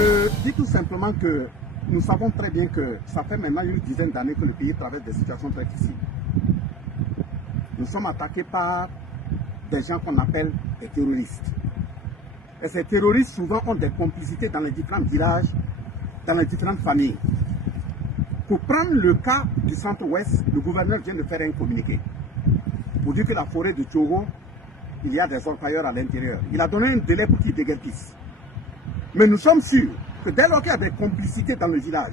Je dis tout simplement que nous savons très bien que ça fait maintenant une dizaine d'années que le pays traverse des situations très difficiles. Nous sommes attaqués par des gens qu'on appelle des terroristes. Et ces terroristes souvent ont des complicités dans les différents villages, dans les différentes familles. Pour prendre le cas du centre-ouest, le gouverneur vient de faire un communiqué pour dire que la forêt de Tchogo, il y a des orpailleurs à l'intérieur. Il a donné un délai pour qu'ils déguerpissent. Mais nous sommes sûrs que dès lors qu'il y a des complicités dans le village,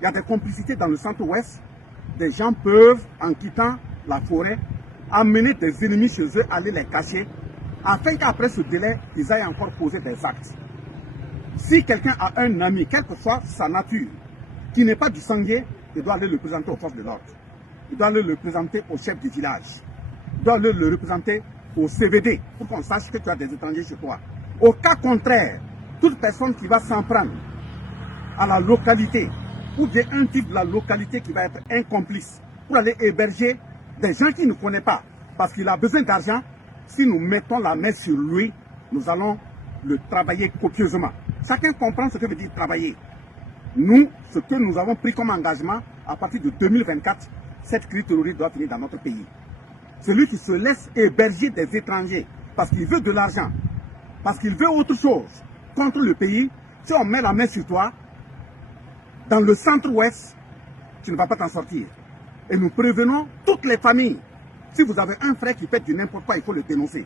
il y a des complicités dans le centre-ouest, des gens peuvent, en quittant la forêt, amener des ennemis chez eux, aller les cacher, afin qu'après ce délai, ils aillent encore poser des actes. Si quelqu'un a un ami, quelle que soit sa nature, qui n'est pas du sanguier, il doit aller le présenter aux forces de l'ordre. Il doit aller le présenter au chef du village. Il doit aller le représenter au CVD, pour qu'on sache que tu as des étrangers chez toi. Au cas contraire, toute personne qui va s'en prendre à la localité, ou bien un type de la localité qui va être un complice, pour aller héberger des gens qu'il ne connaît pas, parce qu'il a besoin d'argent, si nous mettons la main sur lui, nous allons le travailler copieusement. Chacun comprend ce que veut dire travailler. Nous, ce que nous avons pris comme engagement, à partir de 2024, cette crise terroriste doit finir dans notre pays. Celui qui se laisse héberger des étrangers, parce qu'il veut de l'argent, parce qu'il veut autre chose, contre le pays, si on met la main sur toi, dans le centre-ouest, tu ne vas pas t'en sortir. Et nous prévenons toutes les familles. Si vous avez un frère qui fait du n'importe quoi, il faut le dénoncer.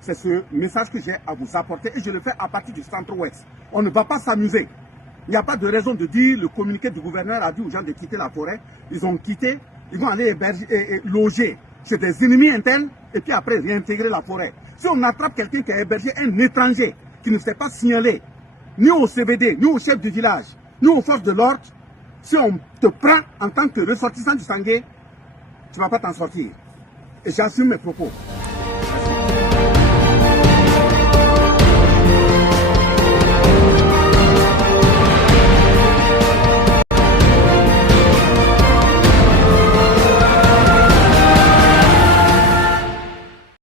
C'est ce message que j'ai à vous apporter et je le fais à partir du centre-ouest. On ne va pas s'amuser. Il n'y a pas de raison de dire le communiqué du gouverneur a dit aux gens de quitter la forêt. Ils ont quitté, ils vont aller héberger et loger chez des ennemis internes et puis après réintégrer la forêt. Si on attrape quelqu'un qui a hébergé un étranger qui ne s'est pas signalé, ni au CVD, ni au chef du village, ni aux forces de l'ordre, si on te prend en tant que ressortissant du Sangué, tu ne vas pas t'en sortir. Et j'assume mes propos.